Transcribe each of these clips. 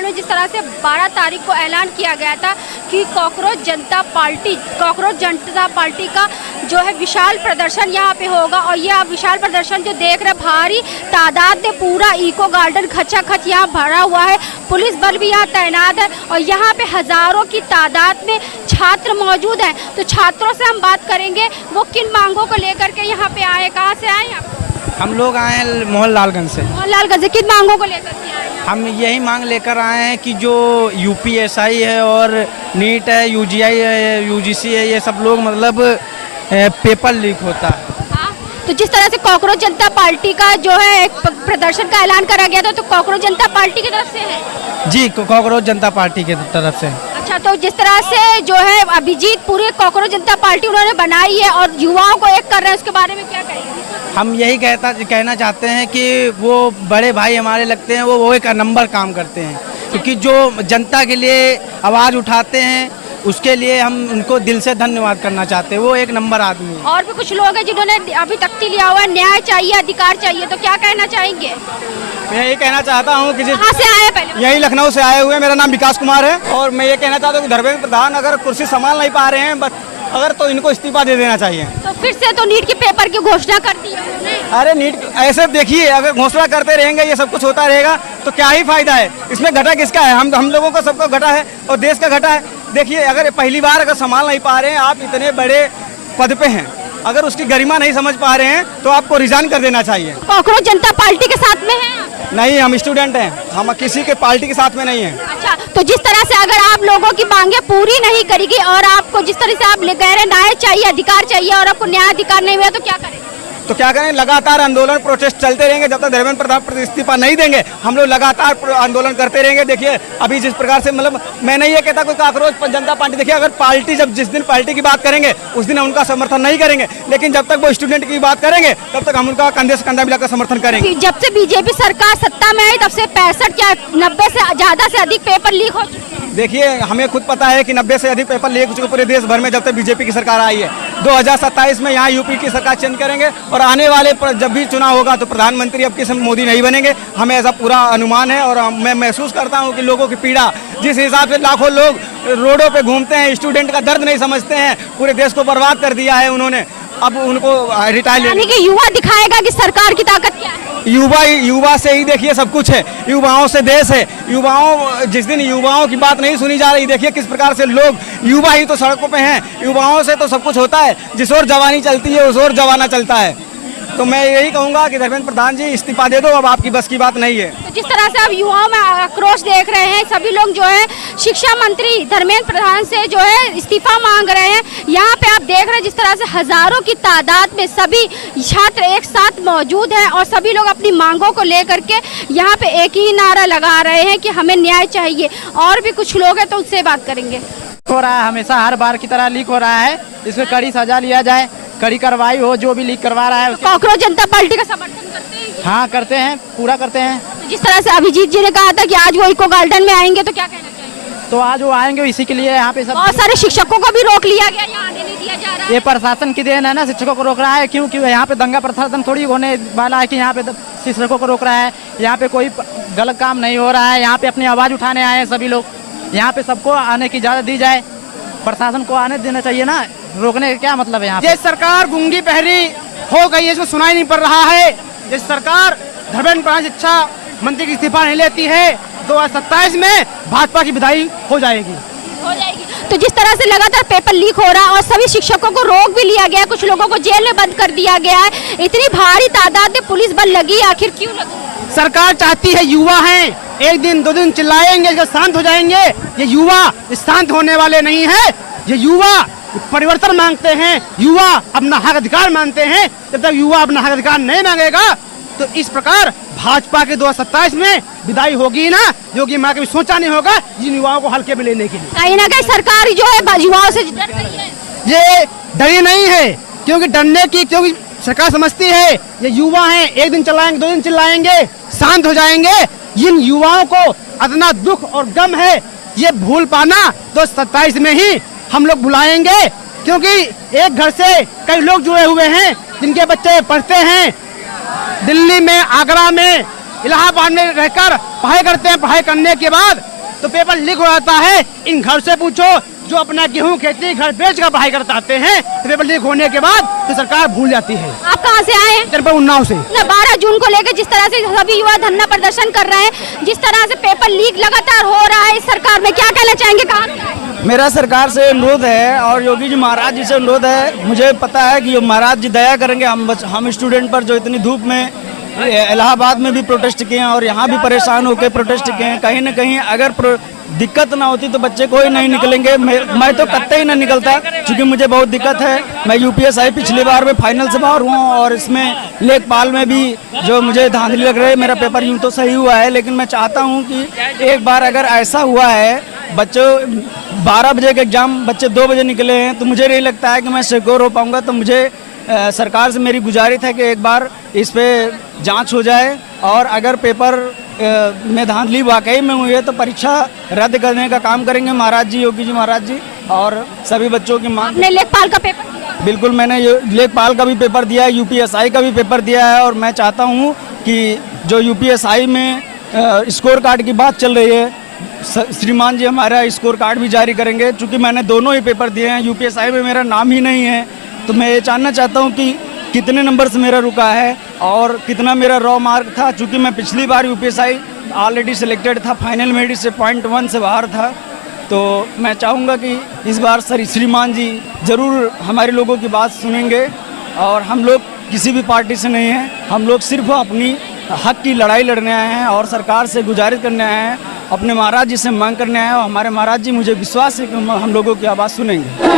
बंगाल में जिस तरह से 12 तारीख को ऐलान किया गया था कि कॉकरोच जनता पार्टी का जो है विशाल प्रदर्शन यहाँ पे होगा, और यह विशाल प्रदर्शन जो देख रहे भारी तादाद में पूरा इको गार्डन खचाखच यहाँ भरा हुआ है, पुलिस बल भी यहाँ तैनात है और यहाँ पे हजारों की तादाद में छात्र मौजूद हैं। तो छात्रों से हम बात करेंगे, वो किन मांगों को लेकर के यहाँ पे आए, कहाँ से आए आप? हम लोग आए हैं मोहनलालगंज से। मोहनलालगंज से किन मांगों को लेकर के आए हैं? हम यही मांग लेकर आए हैं कि जो यूपीएसआई है और नीट है, यूजीआई है, यूजीसी है, ये सब लोग मतलब पेपर लीक होता है। हाँ, तो जिस तरह से कॉकरोच जनता पार्टी का जो है एक प्रदर्शन का ऐलान करा गया था, तो कॉकरोच जनता पार्टी की तरफ से है? जी, कॉकरोच जनता पार्टी की तरफ से। अच्छा, तो जिस तरह से जो है अभिजीत पूरे कॉकरोच जनता पार्टी उन्होंने बनाई है और युवाओं को एक कर रहे हैं, उसके बारे में क्या कहेंगे? हम यही कहना चाहते हैं कि वो बड़े भाई हमारे लगते हैं, वो एक नंबर काम करते हैं, क्योंकि जो जनता के लिए आवाज़ उठाते हैं उसके लिए हम उनको दिल से धन्यवाद करना चाहते हैं। वो एक नंबर आदमी है। और भी कुछ लोग हैं जिन्होंने अभी तख्ती लिया हुआ है, न्याय चाहिए, अधिकार चाहिए, तो क्या कहना चाहेंगे? मैं ये कहना चाहता हूँ कि कहाँ से आए पहले? यही लखनऊ से आए हुए, मेरा नाम विकास कुमार है और मैं ये कहना चाहता हूँ कि धर्मेंद्र प्रधान अगर कुर्सी संभाल नहीं पा रहे हैं अगर तो इनको इस्तीफा दे देना चाहिए। तो फिर से तो नीट के पेपर की घोषणा कर दी है उन्होंने। अरे नीट ऐसे देखिए, अगर घोषणा करते रहेंगे ये सब कुछ होता रहेगा तो क्या ही फायदा है, इसमें घटा किसका है? हम लोगों का सबका घटा है और देश का घटा है। देखिए, अगर पहली बार अगर संभाल नहीं पा रहे हैं, आप इतने बड़े पद पे हैं, अगर उसकी गरिमा नहीं समझ पा रहे हैं तो आपको रिजाइन कर देना चाहिए। कॉकरोच जनता पार्टी के साथ में है? नहीं, हम स्टूडेंट हैं, हम किसी के पार्टी के साथ में नहीं हैं। अच्छा, तो जिस तरह से अगर आप लोगों की मांगे पूरी नहीं करेगी और आपको जिस तरह से आप कह रहे हैं न्याय चाहिए, अधिकार चाहिए और आपको न्याय अधिकार नहीं हुआ, तो क्या करेंगे? तो क्या करें, लगातार आंदोलन प्रोटेस्ट चलते रहेंगे जब तक धर्मेंद्र प्रधान इस्तीफा नहीं देंगे। हम लोग लगातार आंदोलन करते रहेंगे। देखिए, अभी जिस प्रकार से मतलब मैं नहीं ये कहता कोई कॉकरोच जनता पार्टी, देखिए अगर पार्टी जिस दिन पार्टी की बात करेंगे उस दिन हम उनका समर्थन नहीं करेंगे, लेकिन जब तक वो स्टूडेंट की बात करेंगे तब तक हम उनका कंधे से कंधा मिलाकर समर्थन करेंगे। जब से बीजेपी सरकार सत्ता में आई तब से 65 या 90 से ज्यादा से अधिक पेपर लीक हो चुके हैं। देखिए, हमें खुद पता है कि 90 से अधिक पेपर लीक हो चुके पूरे देश भर में जब तक बीजेपी की सरकार आई है। 2027 में यहाँ यूपी की सरकार चेंज करेंगे और आने वाले जब भी चुनाव होगा तो प्रधानमंत्री अब किसी मोदी नहीं बनेंगे, हमें ऐसा पूरा अनुमान है। और मैं महसूस करता हूँ कि लोगों की पीड़ा, जिस हिसाब से लाखों लोग रोडों पे घूमते हैं, स्टूडेंट का दर्द नहीं समझते हैं, पूरे देश को बर्बाद कर दिया है उन्होंने, अब उनको रिटायर यानी कि युवा दिखाएगा कि सरकार की ताकत क्या है। युवा से ही देखिए सब कुछ है, युवाओं से देश है। जिस दिन युवाओं की बात नहीं सुनी जा रही, देखिए किस प्रकार से लोग, युवा ही तो सड़कों पे हैं, युवाओं से तो सब कुछ होता है। जिस ओर जवानी चलती है उस ओर जवाना चलता है। तो मैं यही कहूँगा कि धर्मेंद्र प्रधान जी इस्तीफा दे दो, अब आपकी बस की बात नहीं है। तो जिस तरह से अब युवाओं में आक्रोश देख रहे हैं, सभी लोग जो है शिक्षा मंत्री धर्मेंद्र प्रधान से जो है इस्तीफा मांग रहे हैं। यहाँ पे आप देख रहे हैं जिस तरह से हजारों की तादाद में सभी छात्र एक साथ मौजूद हैं और सभी लोग अपनी मांगों को लेकर के यहाँ पे एक ही नारा लगा रहे हैं कि हमें न्याय चाहिए। और भी कुछ लोग हैं तो उससे बात करेंगे। हो रहा है, हमेशा हर बार की तरह लीक हो रहा है, इसमें कड़ी सजा लिया जाए, कड़ी कार्रवाई हो जो भी लीक करवा रहा है। तो कॉकरोच जनता पार्टी का समर्थन करते हैं? हाँ, करते हैं, पूरा करते हैं। तो जिस तरह से अभिजीत जी ने कहा था कि आज वो इको गार्डन में आएंगे, तो क्या कहना चाहिए? तो आज वो आएंगे, इसी के लिए यहाँ पे सब बहुत सारे शिक्षकों को भी रोक लिया गया, यहाँ आने नहीं दिया जा रहा है। ये प्रशासन की देन है ना, शिक्षकों को रोक रहा है। क्योंकि यहाँ पे दंगा प्रशासन थोड़ी होने वाला है कि यहाँ पे शिक्षकों को रोक रहा है। यहाँ पे कोई गलत काम नहीं हो रहा है, यहाँ पे अपनी आवाज उठाने आए हैं सभी लोग। यहाँ पे सबको आने की इजाजत दी जाए, प्रशासन को आने देना चाहिए ना, रोकने का क्या मतलब है? यहाँ ये सरकार गूंगी बहरी हो गई है, इसको सुनाई नहीं पड़ रहा है। ये सरकार धर्मेंद्र प्रधान शिक्षा मंत्री की इस्तीफा नहीं लेती है, 2027 में भाजपा की विदाई हो जाएगी। तो जिस तरह से लगातार पेपर लीक हो रहा है और सभी शिक्षकों को रोक भी लिया गया, कुछ लोगों को जेल में बंद कर दिया गया है, इतनी भारी तादाद में पुलिस बल लगी, आखिर क्यों लगी? सरकार चाहती है, युवा हैं, एक दिन 2 दिन चिल्लाएंगे जब शांत हो जाएंगे। ये युवा शांत होने वाले नहीं है, ये युवा परिवर्तन मांगते हैं, युवा अपना हक अधिकार मांगते हैं। जब तक युवा अपना हक अधिकार नहीं मांगेगा तो इस प्रकार भाजपा के 2027 में विदाई होगी ना, जो कि मैं कभी सोचा नहीं होगा जिन युवाओं को हल्के में लेने के लिए। कहीं ना कहीं सरकार जो है युवाओं से डर रही है। ये डरी नहीं है, क्योंकि सरकार समझती है ये युवा हैं, एक दिन चलाएंगे, 2 दिन चिल्लाएंगे, शांत हो जाएंगे। जिन युवाओं को इतना दुख और गम है, ये भूल पाना 2027 में ही हम लोग बुलाएंगे। क्योंकि एक घर से कई लोग जुड़े हुए हैं, जिनके बच्चे पढ़ते हैं दिल्ली में, आगरा में, इलाहाबाद में रहकर पढ़ाई करते हैं। पढ़ाई करने के बाद तो पेपर लीक हो जाता है। इन घर से पूछो जो अपना गेहूं खेती घर बेच कर पढ़ाई करते आते हैं, तो पेपर लीक होने के बाद तो सरकार भूल जाती है। आप कहाँ से आए हैं? जनपद उन्नाव से। 12 जून को लेकर जिस तरह से सभी युवा धरना प्रदर्शन कर रहे हैं, जिस तरह से पेपर लीक लगातार हो रहा है, इस सरकार में क्या कहना चाहेंगे? कहाँ से आए? मेरा सरकार से अनुरोध है और योगी जी महाराज जी से अनुरोध है। मुझे पता है कि महाराज जी दया करेंगे हम स्टूडेंट पर, जो इतनी धूप में इलाहाबाद में भी प्रोटेस्ट किए हैं और यहाँ भी परेशान होकर प्रोटेस्ट किए हैं। कहीं ना कहीं अगर दिक्कत ना होती तो बच्चे कोई नहीं निकलेंगे। मैं तो कतई ही ना निकलता, क्योंकि मुझे बहुत दिक्कत है। मैं यूपीएसआई पिछली बार में फाइनल से बाहर हुआ और इसमें लेखपाल में भी जो मुझे धांधली लग रही है। मेरा पेपर यूँ तो सही हुआ है, लेकिन मैं चाहता हूँ कि एक बार अगर ऐसा हुआ है, बच्चों 12 बजे का एग्ज़ाम बच्चे 2 बजे निकले हैं, तो मुझे नहीं लगता है कि मैं सिक्योर हो पाऊँगा। तो मुझे सरकार से मेरी गुजारिश है कि एक बार इस पे जांच हो जाए और अगर पेपर में धांधली वाकई में हुई है तो परीक्षा रद्द करने का काम करेंगे महाराज जी, योगी जी महाराज जी। और सभी बच्चों की मांग। आपने लेखपाल का पेपर दिया? बिल्कुल, मैंने लेखपाल का भी पेपर दिया है, यूपीएसआई का भी पेपर दिया है। और मैं चाहता हूँ कि जो यूपीएसआई में स्कोर कार्ड की बात चल रही है, श्रीमान जी हमारा स्कोर कार्ड भी जारी करेंगे। चूँकि मैंने दोनों ही पेपर दिए हैं, यूपीएसआई में मेरा नाम ही नहीं है, तो मैं ये जानना चाहता हूँ कि कितने नंबर से मेरा रुका है और कितना मेरा रॉ मार्क था। चूँकि मैं पिछली बार यूपीएसआई ऑलरेडी सिलेक्टेड था, फाइनल मेरिट से 0.1 से बाहर था। तो मैं चाहूँगा कि इस बार श्रीमान जी ज़रूर हमारे लोगों की बात सुनेंगे। और हम लोग किसी भी पार्टी से नहीं हैं, हम लोग सिर्फ अपनी हक की लड़ाई लड़ने आए हैं और सरकार से गुजारिश करने आए हैं, अपने महाराज जी से मांग करने आए हैं। और हमारे महाराज जी, मुझे विश्वास है कि हम लोगों की आवाज़ सुनेंगे।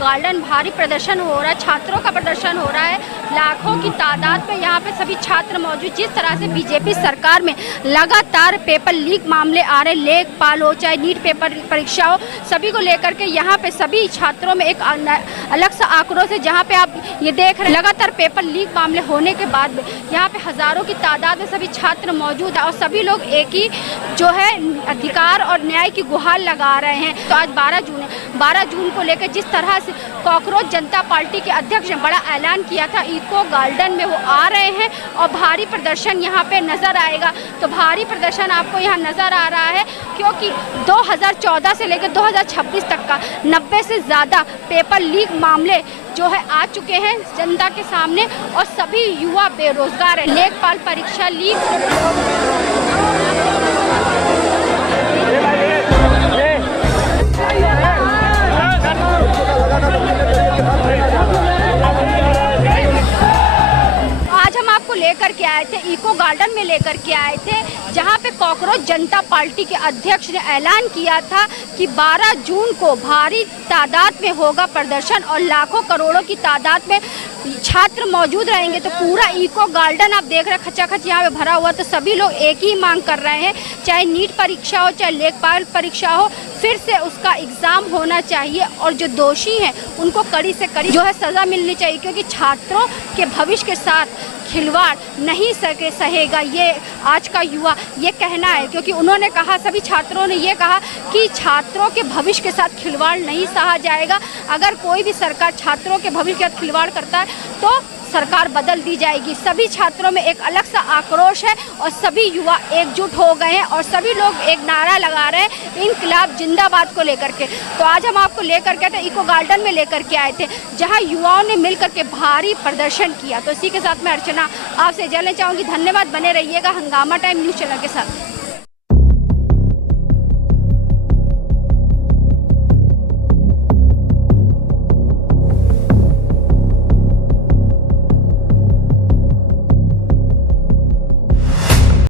गार्डन भारी प्रदर्शन हो रहा है, छात्रों का प्रदर्शन हो रहा है, लाखों की तादाद में यहाँ पे सभी छात्र मौजूद। जिस तरह से बीजेपी सरकार में लगातार पेपर लीक मामले आ रहे, लेखपाल हो चाहे नीट पेपर परीक्षा हो, सभी को लेकर के यहाँ पे सभी छात्रों में एक अलग सा आक्रोश है। जहाँ पे आप ये देख रहे हैं लगातार पेपर लीक मामले होने के बाद में यहाँ पे हजारों की तादाद में सभी छात्र मौजूद है और सभी लोग एक ही जो है अधिकार और न्याय की गुहार लगा रहे हैं। तो आज 12 जून है, 12 जून को लेकर जिस तरह से कॉकरोच जनता पार्टी के अध्यक्ष ने बड़ा ऐलान किया था, इको गार्डन में वो आ रहे हैं और भारी प्रदर्शन यहाँ पे नजर आएगा। तो भारी प्रदर्शन आपको यहाँ नजर आ रहा है क्योंकि 2014 से लेकर 2026 तक का 90 से ज़्यादा पेपर लीक मामले जो है आ चुके हैं जनता के सामने और सभी युवा बेरोजगार हैं। लेखपाल परीक्षा लीक लेकर के आए थे, इको गार्डन में लेकर के आए थे, जहां पे कॉकरोच जनता पार्टी के अध्यक्ष ने ऐलान किया था कि 12 जून को भारी तादाद में होगा प्रदर्शन और लाखों करोड़ों की तादाद में छात्र मौजूद रहेंगे। तो पूरा इको गार्डन आप देख रहे हैं खचाखच यहाँ पे भरा हुआ। तो सभी लोग एक ही मांग कर रहे हैं, चाहे नीट परीक्षा हो चाहे लेखपाल परीक्षा हो, फिर से उसका एग्ज़ाम होना चाहिए और जो दोषी हैं उनको कड़ी से कड़ी जो है सज़ा मिलनी चाहिए, क्योंकि छात्रों के भविष्य के साथ खिलवाड़ नहीं सहेगा ये आज का युवा ये कहना है। क्योंकि उन्होंने कहा, सभी छात्रों ने ये कहा कि छात्रों के भविष्य के साथ खिलवाड़ नहीं सहा जाएगा। अगर कोई भी सरकार छात्रों के भविष्य के साथ खिलवाड़ करता है तो सरकार बदल दी जाएगी। सभी छात्रों में एक अलग सा आक्रोश है और सभी युवा एकजुट हो गए हैं और सभी लोग एक नारा लगा रहे हैं इनकलाब जिंदाबाद को लेकर के। तो आज हम आपको लेकर के थे इको गार्डन में लेकर के आए थे, जहां युवाओं ने मिलकर के भारी प्रदर्शन किया। तो इसी के साथ मैं अर्चना आपसे जानना चाहूँगी। धन्यवाद, बने रहिएगा हंगामा टाइम न्यूज़ चैनल के साथ।